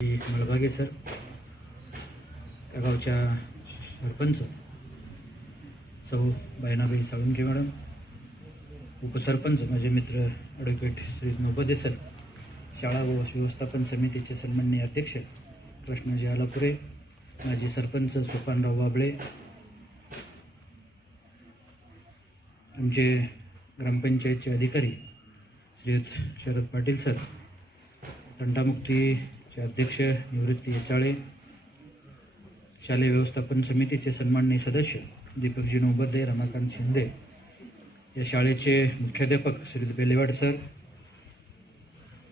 मळबागे sir, त्या गावच्या सरपंच सौ बायनाबाई साळुंखे मॅडम, उपसरपंच माझे मित्र ॲडव्होकेट श्री नोबदे सर, शाळा व व्यवस्थापन समितीचे सन्माननीय अध्यक्ष कृष्णाजी आलापुरे, माजी सरपंच सोपानराव बाबळे, आमचे ग्रामपंचायतचे अधिकारी श्रीयुत शरद पाटील सर, तंटामुक्तीचे अध्यक्ष निवृत्ती येचाळे, शालेय व्यवस्थापन समितीचे सन्माननीय सदस्य दीपकजी नोबदे, रमाकांत शिंदे, या शाळेचे मुख्याध्यापक श्री बेलेवाड सर,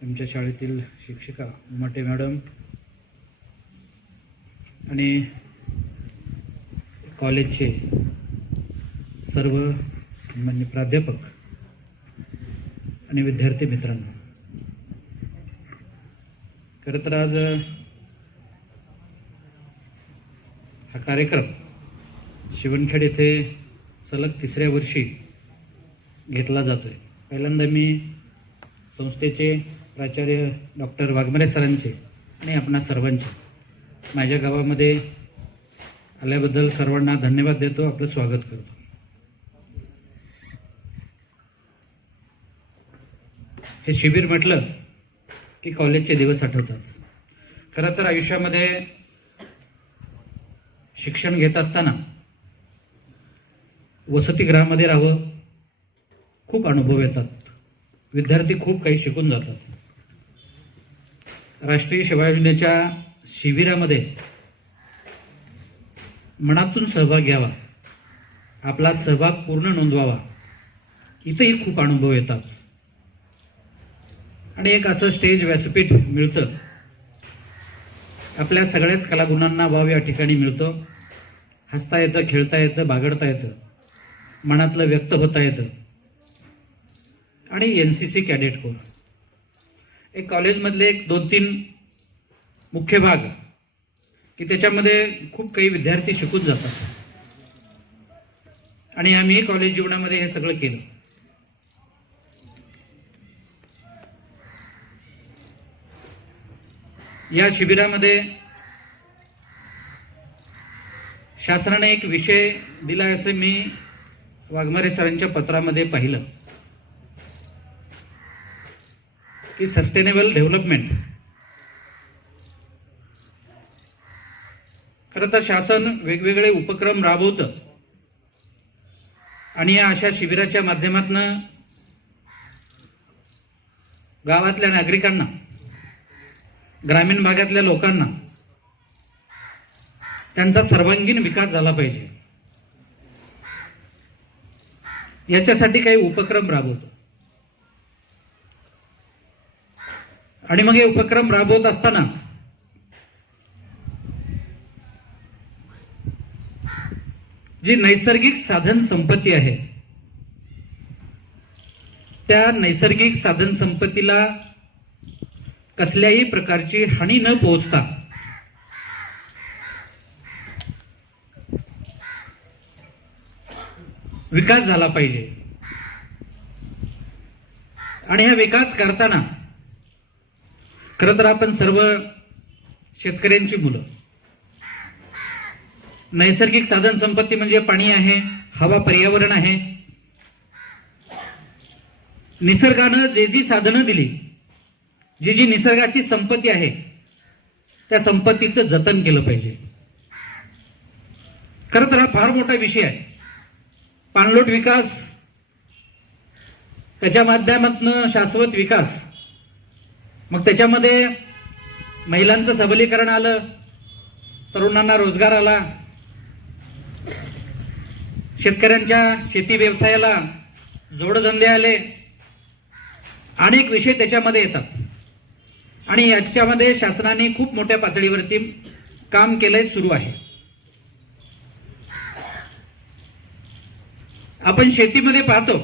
आमच्या शाळेतील शिक्षिका उमाटे मॅडम आणि कॉलेजचे सर्व मान्य प्राध्यापक आणि विद्यार्थी मित्रांनो, खरं तर आज हा कार्यक्रम शिवणखेड येथे सलग तिसऱ्या वर्षी घेतला जातो आहे. पहिल्यांदा मी संस्थेचे प्राचार्य डॉक्टर वाघमारे सरांचे आणि आपणा सर्वांचे माझ्या गावामध्ये आल्याबद्दल सर्वांना धन्यवाद देतो, आपलं स्वागत करतो. हे शिबिर म्हटलं की कॉलेजचे दिवस आठवतात. खरं तर आयुष्यामध्ये शिक्षण घेत असताना वसतिगृहामध्ये राहावं, खूप अनुभव येतात. विद्यार्थी खूप काही शिकून जातात. राष्ट्रीय सेवा योजनेच्या शिबिरामध्ये मनातून सहभाग घ्यावा, आपला सहभाग पूर्ण नोंदवावा, इथंही खूप अनुभव येतात. आणि एक असं स्टेज व्यासपीठ मिळतं, आपल्या सगळ्याच कलागुणांना वाव या ठिकाणी मिळतो. हसता येतं, खेळता येतं, बागडता येतं, मनातलं व्यक्त होता येतं. आणि NCC कॅडेट कोर एक कॉलेजमधले एक 2-3 मुख्य भाग की त्याच्यामध्ये खूप काही विद्यार्थी शिकून जातात. आणि आम्ही कॉलेज जीवनामध्ये हे सगळं केलं. या शिबिरामध्ये शासनाने एक विषय दिला असं मी वाघमारे सरांच्या पत्रामध्ये पाहिलं की सस्टेनेबल डेव्हलपमेंट. खरं तर शासन वेगवेगळे उपक्रम राबवतं आणि या अशा शिबिराच्या माध्यमातून गावातल्या नागरिकांना, ग्रामीण भागातल्या लोकांना त्यांचा सर्वांगीण विकास झाला पाहिजे, याच्यासाठी काही उपक्रम राबवतो. आणि मग हे उपक्रम राबवत असताना जी नैसर्गिक साधन संपत्ती आहे, त्या नैसर्गिक साधन संपत्तीला कसल्याही प्रकारची हानी न पोहोचता विकास झाला पाहिजे. आणि हा विकास करताना खरं तर आपण सर्व शेतकऱ्यांची मुलं. नैसर्गिक साधन संपत्ती म्हणजे पाणी आहे, हवा, पर्यावरण आहे. निसर्गानं जी साधनं दिली, जी निसर्गाची संपत्ती आहे, त्या संपत्तीचं जतन केलं पाहिजे. खरं तर हा फार मोठा विषय आहे. पाणलोट विकास, त्याच्या माध्यमातून शाश्वत विकास, मग त्याच्यामध्ये महिलांचं सबलीकरण आलं, तरुणांना रोजगार आला, शेतकऱ्यांच्या शेती व्यवसायाला जोडधंदे आले, अनेक विषय त्याच्यामध्ये येतात. आणि याच्यामध्ये शासनाने खूप मोठ्या पातळीवरती काम केलंय, सुरू आहे. आपण शेतीमध्ये पाहतो,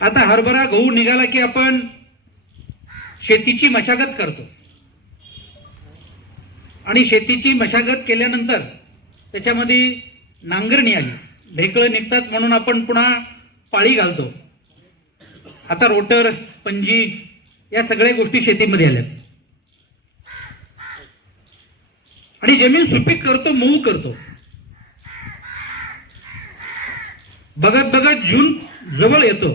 आता हरभरा गहू निघाला की आपण शेतीची मशागत करतो. आणि शेतीची मशागत केल्यानंतर त्याच्यामध्ये नांगरणी आली, ढेकळं निघतात म्हणून आपण पुन्हा पाळी घालतो. आता रोटर, पंजी या सगळ्या गोष्टी शेतीमध्ये आल्यात. आणि जमीन सुपीक करतो, मऊ करतो. बघत बघत जून जवळ येतो.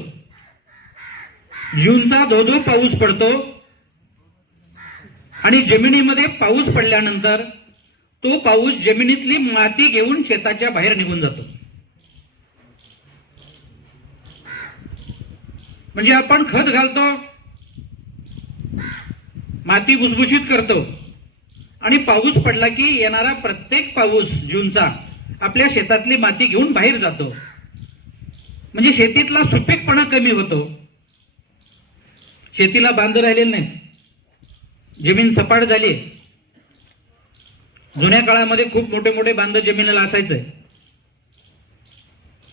जूनचा धो पाऊस पडतो आणि जमिनीमध्ये पाऊस पडल्यानंतर तो पाऊस जमिनीतली माती घेऊन शेताच्या बाहेर निघून जातो. म्हणजे आपण खत घालतो, माती भुसभुशीत करतो आणि पाऊस पडला की येणारा प्रत्येक पाऊस जूनचा आपल्या शेतातली माती घेऊन बाहेर जातो. म्हणजे शेतीतला सुपीकपणा कमी होतो. शेतीला बांध राहिलेले नाही, जमीन सपाट झाली. जुन्या काळामध्ये खूप मोठे मोठे बांध जमिनीला असायचे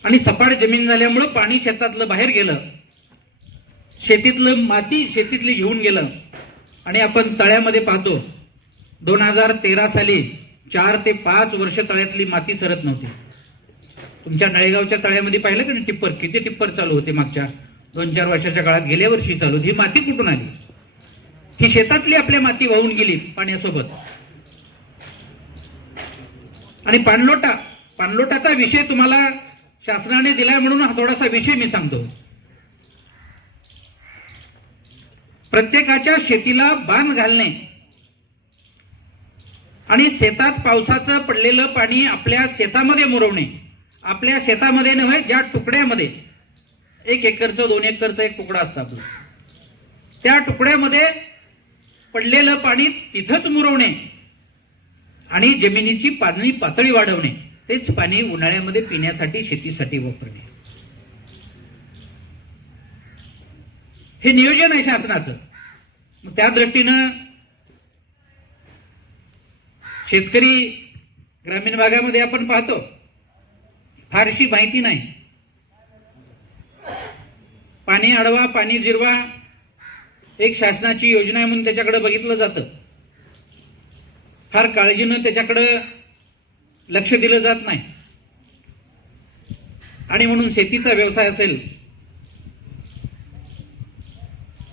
आणि सपाट जमीन झाल्यामुळं पाणी शेतातलं बाहेर गेलं, शेतीतलं माती शेतीतली घेऊन गेलं. आणि आपण तळ्यामध्ये पाहतो 2013 साली 4 ते 5 वर्ष तळ्यातली माती सरत नव्हती. तुमच्या नळेगावच्या तळ्यामध्ये पाहिलं की नाही टिप्पर, किती टिप्पर चालू होते मागच्या 2-4 वर्षाच्या काळात, गेल्या वर्षी चालू. ही माती कुठून आली? ही शेतातली आपल्या माती वाहून गेली पाण्यासोबत. आणि पाणलोटाचा विषय तुम्हाला शासनाने दिलाय म्हणून हा थोडासा विषय मी सांगतो. प्रत्येकाच्या शेतीला बांध घालणे आणि शेतात पावसाचं पडलेलं पाणी आपल्या शेतामध्ये मुरवणे. आपल्या शेतामध्ये नव्हे, ज्या तुकड्यामध्ये 1 एकरचं 2 एकरचा एक तुकडा असतो आपला, त्या तुकड्यामध्ये पडलेलं पाणी तिथंच मुरवणे आणि जमिनीची पातळी वाढवणे. तेच पाणी उन्हाळ्यामध्ये पिण्यासाठी शेतीसाठी वापरणे. हे नियोजन आहे शासनाचं. त्या दृष्टीनं शेतकरी ग्रामीण भागामध्ये आपण पाहतो फारशी माहिती नाही. पाणी अडवा, पाणी जिरवा एक शासनाची योजना आहे म्हणून त्याच्याकडे बघितलं जातं. फार काळजीनं त्याच्याकडे लक्ष दिलं जात नाही. आणि म्हणून शेतीचा व्यवसाय असेल,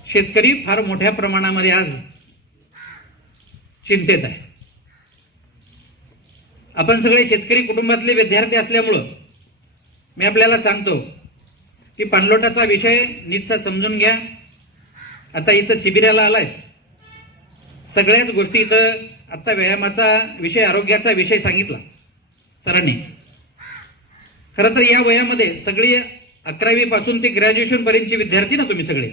शेतकरी फार मोठ्या प्रमाणामध्ये आज चिंतेत आहे. आपण सगळे शेतकरी कुटुंबातले विद्यार्थी असल्यामुळं मी आपल्याला सांगतो की पाणलोटाचा विषय नीटसा समजून घ्या. आता इथं शिबिराला आलाय, सगळ्याच गोष्टी इथं आता व्यायामाचा विषय, आरोग्याचा विषय सांगितला सरांनी. खरं तर या वयामध्ये सगळी 11वी पासून ते ग्रॅज्युएशन पर्यंतचे विद्यार्थी ना तुम्ही सगळे,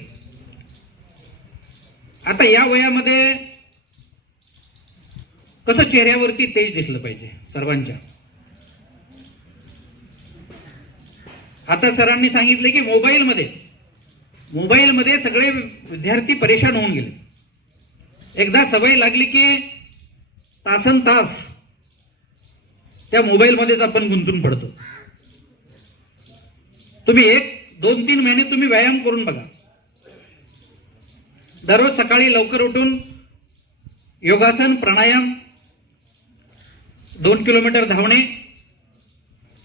आता या वयामध्ये कसं चेहऱ्यावरती तेज दिसलं पाहिजे सर्वांच्या. आता सरांनी सांगितले की मोबाईलमध्ये सगळे विद्यार्थी परेशान होऊन गेले. एकदा सवय लागली की तासन तास त्या मोबाईलमध्येच आपण गुंतून पडतो. तुम्ही 1-2-3 महिने तुम्ही व्यायाम करून बघा. दररोज सकाळी लवकर उठून योगासन, प्राणायाम, 2 किलोमीटर धावणे,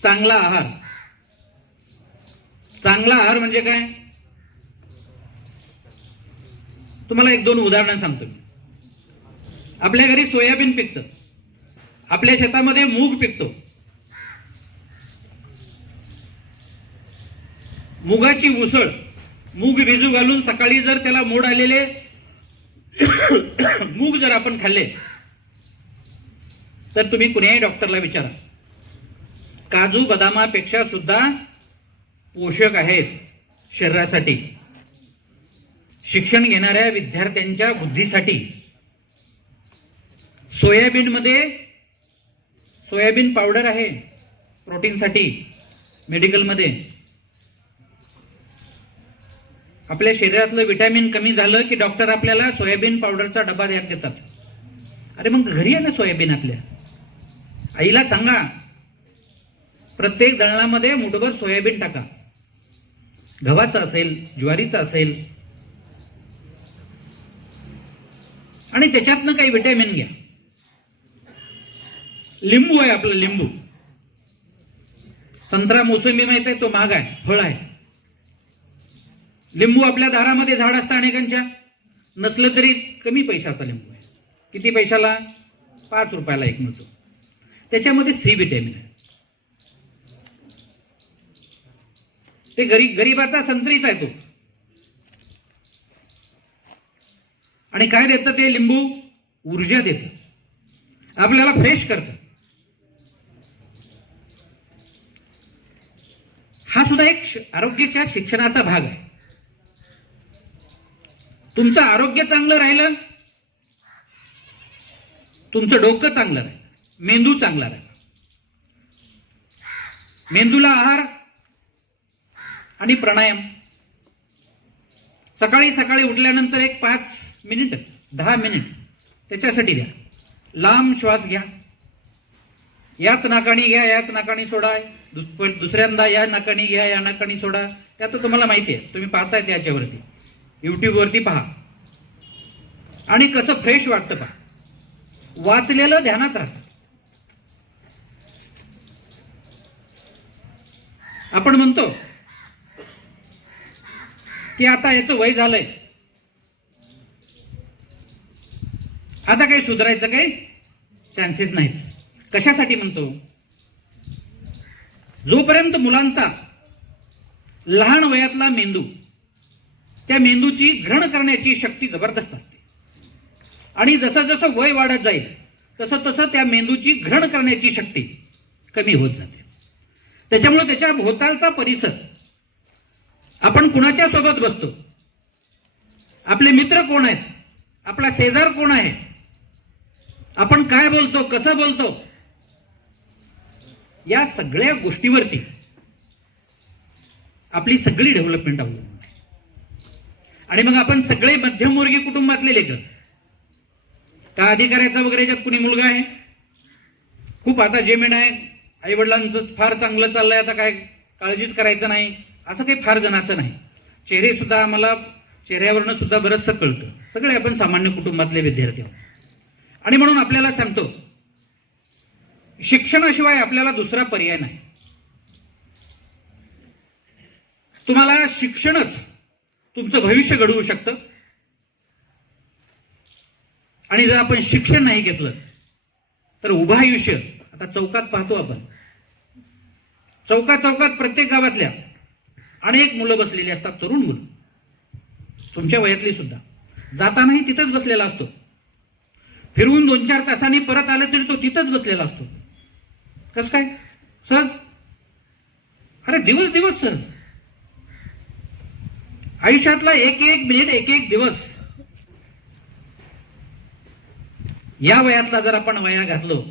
चांगला आहार. चांगला आहार म्हणजे काय? तुम्हाला 1-2 उदाहरणं सांगतो. आपल्या घरी सोयाबीन पिकतं, आपल्या शेतामध्ये मूग पिकतो. मुगाची उसळ, मूग भिजू घालून सकाळी जर त्याला मोड आलेले मूग जर आपण खाल्ले तर तुम्ही कुणीही डॉक्टरला विचारा, काजू बदामापेक्षा सुद्धा पोषक आहेत शरीरासाठी, शिक्षण घेणाऱ्या विद्यार्थ्यांच्या बुद्धीसाठी. सोयाबीन पावडर आहे प्रोटीनसाठी मेडिकलमध्ये. आपल्या शरीरातलं विटॅमिन कमी झालं की डॉक्टर आपल्याला सोयाबीन पावडरचा डबा देतात. अरे मग घरी आहे ना सोयाबीन आपल्या, आईला सांगा प्रत्येक दळणामध्ये मुठभर सोयाबीन टाका. गव्हाचं असेल, ज्वारीचं असेल, आणि त्याच्यातनं काही विटॅमिन घ्या. लिंबू आहे आपलं, लिंबू. संत्रा, मोसंबी माहित आहे, तो महाग आहे, फळ आहे. लिंबू आपल्या दारामध्ये झाड असतं अनेकांच्या, नसलं तरी कमी पैशाचा लिंबू आहे. किती पैशाला? 5 रुपयाला एक मिळतो. त्याच्यामध्ये सी विटॅमिन आहे. ते गरीबाचा संत्रीच आहे तो. आणि काय देतं ते लिंबू? ऊर्जा देतं, आपल्याला फ्रेश करतं. हा सुद्धा एक आरोग्याच्या शिक्षणाचा भाग आहे. तुमचं आरोग्य चांगलं राहिलं, तुमचं डोकं चांगलं राहिलं, मेंदू चांगला राहिला. मेंदूला आहार आणि प्राणायाम. सकाळी सकाळी उठल्यानंतर एक 5 मिनिट 10 मिनिट त्याच्यासाठी द्या. लांब श्वास घ्या. याच नाकानी घ्या, याच नाकानी सोडा. दुसऱ्यांदा या नाकानी घ्या, या नाकानी सोडा. त्यात तुम्हाला माहिती आहे, तुम्ही पाहताय त्याच्यावरती, युट्यूबवरती पहा. आणि कसं फ्रेश वाटतं पहा. वाचलेलं ध्यानात राहतं. आपण म्हणतो की आता याचं वय झालंय, आता काही सुधारायचं काही चान्सेस नाहीत. कशासाठी म्हणतो? जोपर्यंत मुलांचा लहान वयातला मेंदू, त्या मेंदूची ग्रहण करण्याची शक्ती जबरदस्त असते. आणि जसं जसं वय वाढत जाईल तसं तसं त्या मेंदूची ग्रहण करण्याची शक्ती कमी होत जाते. त्याच्यामुळे त्याच्या भोवतालचा परिसर, आपण कुणाच्या सोबत बसतो, आपले मित्र कोण आहेत, आपला शेजार कोण आहे, आपण काय बोलतो, कसं बोलतो, या सगळ्या गोष्टीवरती आपली सगळी डेव्हलपमेंट अवलंबून आहे. आणि मग आपण सगळे मध्यमवर्गीय कुटुंबातले लेकर, का अधिकाऱ्याचा वगैरे याच्यात कुणी मुलगा आहे, खूप आता जेमेन आहे, आई वडिलांचं फार चांगलं चाललंय, आता काय काळजीच करायचं नाही, असं काही फार जणाचं नाही. चेहरे सुद्धा आम्हाला, चेहऱ्यावरनं सुद्धा बरंचसं कळतं. सगळे आपण सामान्य कुटुंबातले विद्यार्थी आहोत. आणि म्हणून आपल्याला सांगतो, शिक्षणाशिवाय आपल्याला दुसरा पर्याय नाही. तुम्हाला शिक्षणच तुमचं भविष्य घडवू शकतं. आणि जर आपण शिक्षण नाही घेतलं तर उभं आयुष्य, आता चौकात पाहतो आपण, चौकात प्रत्येक गावातल्या अनेक मुलं बसलेली असतात, तरुण मुलं, तुमच्या वयातली सुद्धा. जातानाही तिथंच बसलेला असतो, फिरवून 2-4 तासांनी परत आलं तरी तो तिथंच बसलेला असतो. कसं काय? सहज. अरे दिवस सहज. आयुष्यातला एक मिनिट, एक दिवस, या वयातला जर आपण वया घातलो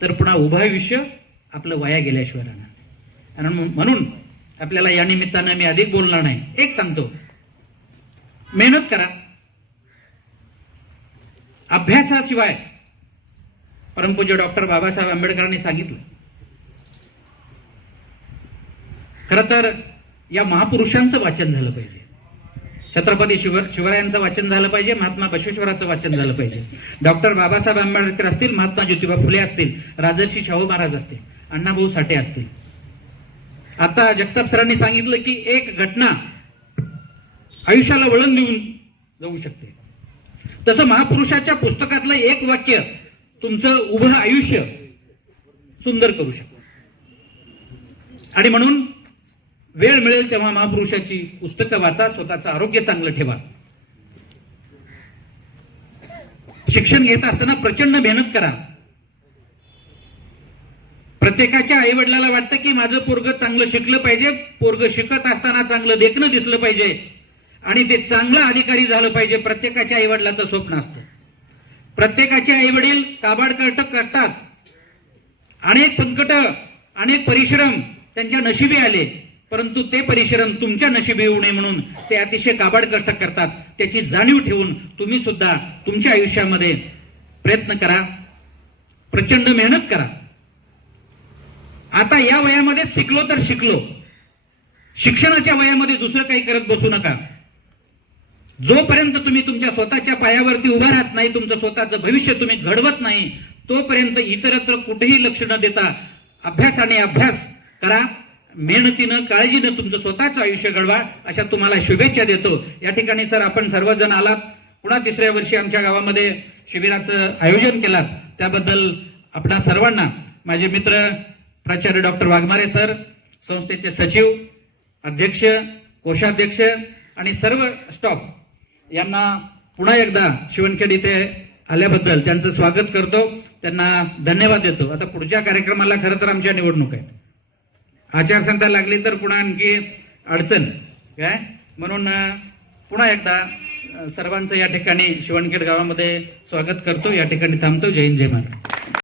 तर पुन्हा उभं आयुष्य आपलं वया गेल्याशिवाय राहणार. आणि म्हणून आपल्याला या निमित्तानं मी अधिक बोलणार नाही. एक सांगतो, मेहनत करा. अभ्यासाशिवाय परमपूज्य डॉक्टर बाबासाहेब आंबेडकरांनी सांगितलं, खरं तर या महापुरुषांचं वाचन झालं पाहिजे. छत्रपती शिवरायांचं वाचन झालं पाहिजे, महात्मा बसवेश्वराचं वाचन झालं पाहिजे, डॉक्टर बाबासाहेब आंबेडकर असतील, महात्मा ज्योतिबा फुले असतील, राजर्षी शाहू महाराज असतील, अण्णाभाऊ साठे असतील. आता जगताप सरांनी सांगितलं की एक घटना आयुष्याला वळण देऊन जाऊ शकते. तसं महापुरुषाच्या पुस्तकातलं एक वाक्य तुमचं उभं आयुष्य सुंदर करू शकतं. आणि म्हणून वेळ मिळेल तेव्हा महापुरुषाची पुस्तकं वाचा, स्वतःचं आरोग्य चांगलं ठेवा. शिक्षण घेत असताना प्रचंड मेहनत करा. प्रत्येकाच्या आई वडिलाला वाटतं की माझं पोरग चांगलं शिकलं पाहिजे, पोरग शिकत असताना चांगलं देखणं दिसलं पाहिजे आणि ते चांगला अधिकारी झालं पाहिजे. प्रत्येकाच्या आई वडिलाचं स्वप्न असतं. प्रत्येकाचे आई वडील काबाड कष्ट करतात. अनेक संकट, अनेक परिश्रम त्यांच्या नशिबी आले, परंतु ते परिश्रम तुमच्या नशिबी येऊ नये म्हणून ते अतिशय काबाड कष्ट करतात. त्याची जाणीव ठेवून तुम्ही सुद्धा तुमच्या आयुष्यामध्ये प्रयत्न करा, प्रचंड मेहनत करा. आता या वयामध्ये शिकलो तर शिकलो, शिक्षणाच्या वयामध्ये दुसरं काही करत बसू नका. जोपर्यंत तुम्ही तुमच्या स्वतःच्या पायावरती उभा राहत नाही, तुमचं स्वतःचं भविष्य तुम्ही घडवत नाही, तोपर्यंत इतरत्र कुठेही लक्ष न देता अभ्यासाने अभ्यास करा. मेहनतीनं काळजीनं तुमचं स्वतःचं आयुष्य घडवा अशा तुम्हाला शुभेच्छा देतो. या ठिकाणी सर आपण सर्वजण आलात, पुन्हा तिसऱ्या वर्षी आमच्या गावामध्ये शिबिराचं आयोजन केलात त्याबद्दल आपणा सर्वांना माझे मित्र प्राचार्य डॉक्टर वाघमारे सर, संस्थेचे सचिव, अध्यक्ष, कोषाध्यक्ष आणि सर्व स्टॉफ यांना पुन्हा एकदा शिवणखेड इथे आल्याबद्दल त्यांचं स्वागत करतो, त्यांना धन्यवाद देतो. आता पुढच्या कार्यक्रमाला खरं तर आमच्या निवडणूक आहेत, आचारसंहिता लागली तर पुन्हा आणखी अडचण काय, म्हणून पुन्हा एकदा सर्वांचं या ठिकाणी शिवणखेड गावामध्ये स्वागत करतो. या ठिकाणी थांबतो. जय हिंद, जय महाराष्ट्र.